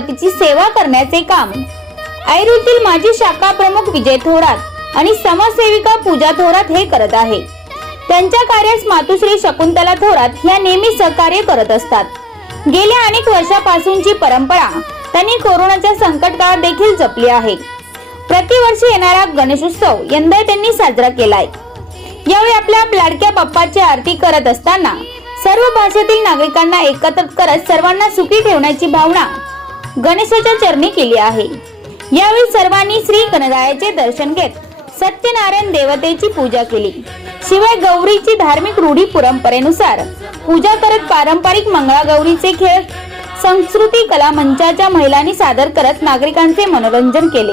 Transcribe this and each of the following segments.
गणपतीची सेवा करण्याचे काम. ऐरुतील माजी शाखा प्रमुख विजय थोरात आणि समाजसेविका पूजा थोरात हे करत आहे. त्यांच्या कार्यास मातुश्री शकुंतला थोरात या नेहमी सहकार्य करत असतात. गेल्या अनेक वर्षापासूनची परंपरा त्यांनी कोरोनाच्या संकट काळात देखील जपली आहे. प्रतिवर्षी येणारा गणेशोत्सव यंदा त्यांनी साजरा केलाय. यावेळी आपल्या लाडक्या बाप्पाची आरती करत असताना सर्व भाषेतील नागरिकांना एकत्र करत सर्वांना सुखी ठेवण्याची भावना गणेशाच्या चरणी केली आहे. यावेळी सर्वांनी श्री गणरायाचे दर्शन घेत सत्यनारायण देवतेची पूजा केली. शिवाय गौरीची धार्मिक रूढी परंपरेनुसार पूजा करत पारंपरिक मंगळागौरीचे खेळ संस्कृती कला मंचाच्या महिलांनी सादर करत नागरिकांचे मनोरंजन केले.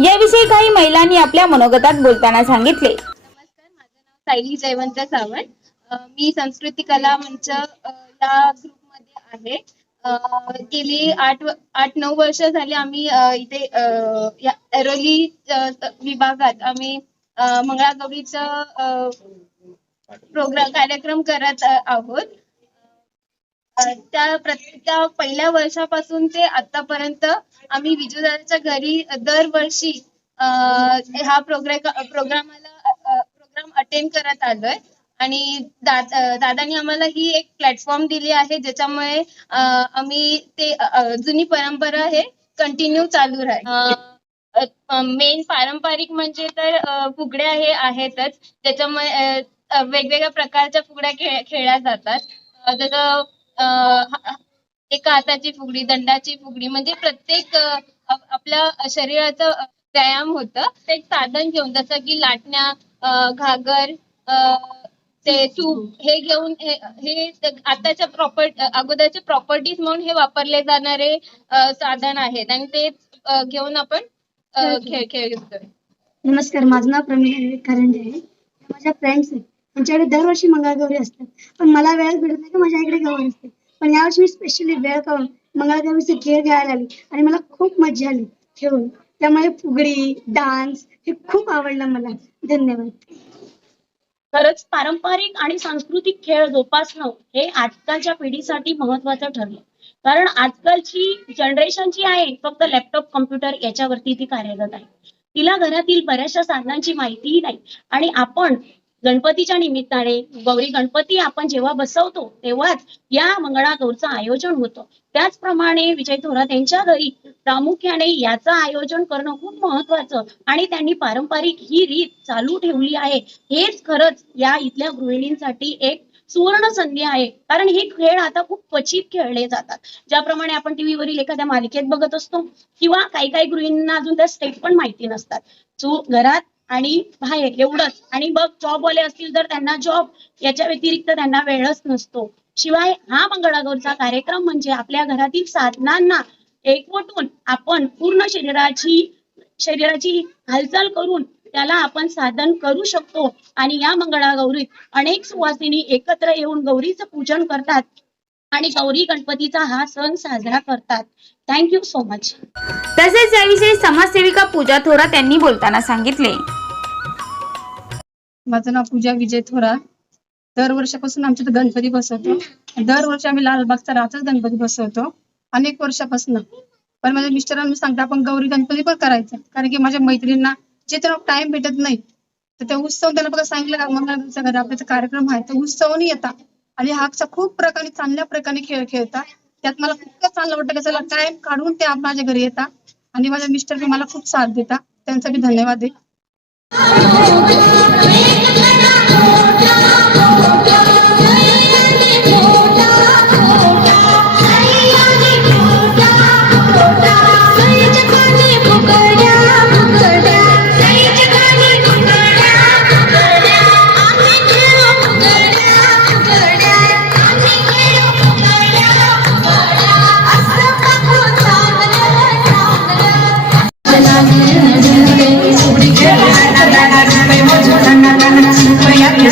याविषयी काही महिलांनी आपल्या मनोगतात बोलताना सांगितले. नमस्कार माझं नाव सायली जयवंत सावंत. मी संस्कृती कला मंच या ग्रुपमध्ये आहे. गेली आठ आठ नऊ वर्ष झाली आम्ही अ, इथे अ, या ऐरोली अ, विभागात आम्ही अ, मंगळागौरीचं प्रोग्राम कार्यक्रम करत अ, आहोत. अ, त्या प्रत्येक त्या पहिल्या वर्षापासून ते आतापर्यंत आम्ही विजूदादाच्या घरी दरवर्षी अ, हा प्रोग्राम प्रोग्रामाला प्रोग्राम अटेंड करत आलोय. आणि दा- दादानी आम्हाला ही एक प्लॅटफॉर्म दिली आहे ज्याच्यामुळे आम्ही ते जुनी परंपरा हे कंटिन्यू चालू राहील. मेन पारंपरिक म्हणजे तर फुगड्या हे आहेतच त्याच्यामुळे वेगवेगळ्या प्रकारच्या फुगड्या खेळ खेळल्या जातात. जसं एका हाताची फुगडी दंडाची फुगडी म्हणजे प्रत्येक आपल्या शरीराचं व्यायाम होतं. ते एक साधन घेऊन जसं की लाटण्या अ, घागर ते तूप हे घेऊन हे आताच्या प्रॉपर अगोदरचे प्रॉपर्टीज म्हणून हे वापरले जाणारे साधन आहेत. आणि ते घेऊन आपण खेळ खेळतोय नमस्कार माझं नाव प्रमिला करंजे आहे. माझ्या फ्रेंड्स आहेत. त्यांच्याकडे दरवर्षी मंगळगौरी असतात. पण मला वेळ भेटत नाही की माझ्या इकडे गौरी असते. पण यावर्षी मी स्पेशली वेळ काढून मंगळगौरीचे खेळ खेळायला आली आणि मला खूप मजा आली खेळून. त्यामुळे फुगडी डान्स हे खूप आवडलं मला. धन्यवाद. खरंच पारंपरिक आणि सांस्कृतिक खेळ जोपासणं हे आजकालच्या पिढीसाठी महत्वाचं ठरलं. कारण आजकालची जनरेशन जी आहे फक्त लॅपटॉप कम्प्युटर याच्यावरती ती कार्यरत आहे. तिला घरातील बऱ्याचशा साधनांची माहितीही नाही. आणि आपण गणपतीच्या निमित्ताने गौरी गणपती आपण जेव्हा बसवतो तेव्हाच या मंगळागौरचं आयोजन होतं. त्याचप्रमाणे विजय थोरात यांच्या घरी प्रामुख्याने याचं आयोजन करणं खूप महत्वाचं आणि त्यांनी पारंपरिक ही रीत चालू ठेवली आहे. हेच खरंच या इथल्या गृहिणींसाठी एक सुवर्ण संधी आहे. कारण हे खेळ आता खूप क्वचित खेळले जातात. ज्याप्रमाणे आपण टीव्हीवरील एखाद्या मालिकेत बघत असतो किंवा काही काही गृहिणींना अजून त्या स्टेप पण माहिती नसतात. सो घरात आणि बाहेर एवढंच. आणि बघ जॉबवाले असतील तर त्यांना जॉब याच्या व्यतिरिक्त त्यांना वेळच नसतो. शिवाय हा मंगळागौरचा कार्यक्रम म्हणजे आपल्या घरातील साधनांना एकवटून आपण पूर्ण शरीराची शरीराची हालचाल करून त्याला आपण साधन करू शकतो. आणि या मंगळागौरीत अनेक सुवासिनी एकत्र येऊन गौरीचं पूजन करतात. आणि गौरी गणपतीचा हा सण साजरा करतात. थँक्यू सो मच तसेच याविषयी समाजसेविका पूजा थोरात यांनी बोलताना सांगितले. माझं नाव पूजा विजय थोरात दर वर्षापासून आमच्या इथं गणपती बसवतो. दरवर्षी आम्ही लालबागचा राचाच गणपती बसवतो. अनेक वर्षापासून. पण माझ्या मिस्टरांनी सांगता आपण गौरी गणपती पण करायचा. कारण की माझ्या मैत्रिणींना जे त्यांना टाइम भेटत नाही. तर त्या उत्सव त्यांना बघा सांगितलं का घरी आपल्याचा कार्यक्रम आहे तर उत्सवनी येतात. आणि हा खूप प्रकारे चांगल्या प्रकारे खेळ खेळतात त्यात मला खूप चांगलं वाटतं की चला टाइम काढून ते आप- माझ्या घरी येतात आणि माझ्या मिस्टर बी मला खूप साथ देतात त्यांचा बी धन्यवाद आहे.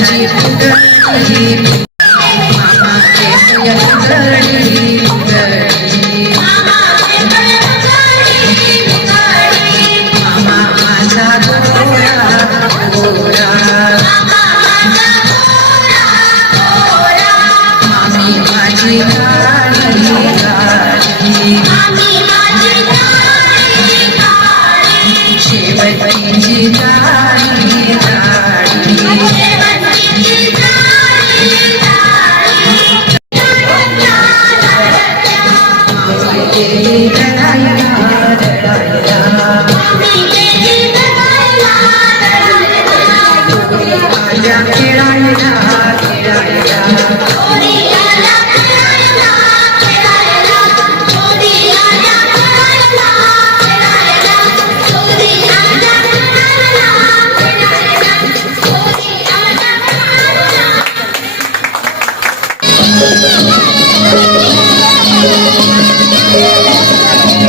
काकाची पुतळी मामाचे पुतळी पुतळी मामा माझा गोरा गोरा मामी माझी काळी काळी